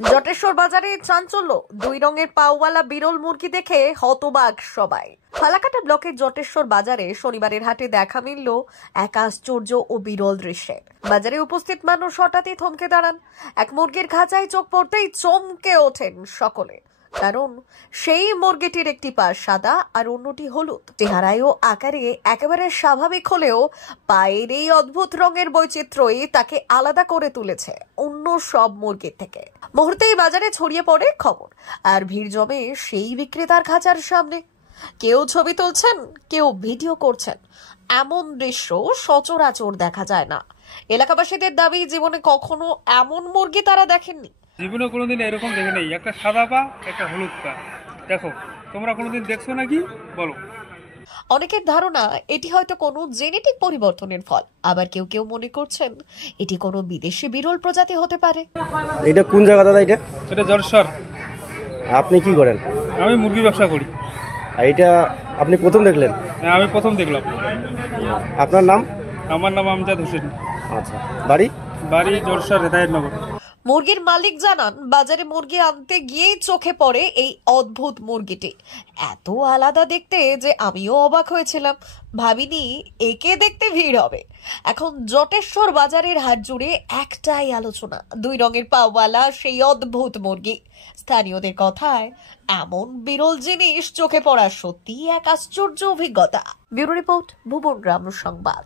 জটেশ্বর বাজারে চাঞ্চল্য, দুই রঙের পাওয়ালা বিরল মুরগি দেখে হতবাক সবাই। ফালাকাটা ব্লকের জটেশ্বর বাজারে শনিবারের হাটে দেখা মিলল এক আশ্চর্য ও বিরল দৃশ্যে। বাজারে উপস্থিত মানুষ হঠাৎই থমকে দাঁড়ান। এক মুরগির খাঁচায় চোখ পড়তেই চমকে ওঠেন সকলে, কারণ সেই মুরগিটির একটি পা সাদা আর অন্যটি হলুদ। চেহারায় ও আকারে একেবারে স্বাভাবিক হলেও পায়ের এই অদ্ভুত রঙের বৈচিত্র্যই তাকে আলাদা করে তুলেছে অন্য সব মুরগির থেকে। মুহূর্তেই বাজারে ছড়িয়ে পড়ে খবর, আর ভিড় জমে সেই বিক্রেতার খাঁচার সামনে। কেউ ছবি তুলছেন, কেউ ভিডিও করছেন। এমন দৃশ্য সচরাচর দেখা যায় না। এলাকাবাসীদের দাবি, জীবনে কখনো এমন মুরগি তারা দেখেননি। জীবনে কোনোদিন এরকম দেখে নেই, একটা সাদা পা একটা হলুদ পা। দেখো, তোমরা কোনোদিন দেখছো নাকি বলো? অনেকের ধারণা এটি হয়তো কোনো জেনেটিক পরিবর্তনের ফল, আবার কেউ কেউ মনে করছেন এটি কোনো বিদেশি বিরল প্রজাতি হতে পারে। এটা কোন জায়গা দাদা? এটা জলসর। আপনি কি করেন? আমি মুরগি ব্যবসা করি। আর এটা আপনি প্রথম দেখলেন? হ্যাঁ, আমি প্রথম দেখলাম। আপনার নাম? আমার নাম আমজাদ হোসেন। আচ্ছা, বাড়ি? বাড়ি জলসর, হেদায়েতনগর। মুরগির মালিক জানান, বাজারে মুরগি আনতে গিয়েই চোখে পড়ে এই অদ্ভুত মুরগিটি। এত আলাদা দেখতে যে আমিও অবাক হয়েছিলাম, ভাবিনি একে দেখতে ভিড় হবে। এখন জটেশ্বর বাজারের হাট জুড়ে একটাই আলোচনা, দুই রঙের পাওয়ালা সেই অদ্ভুত মুরগি। স্থানীয়দের কথায় এমন বিরল জিনিস চোখে পড়া সত্যি এক আশ্চর্য অভিজ্ঞতা। ব্যুরো রিপোর্ট, ভুবন গ্রাম সংবাদ।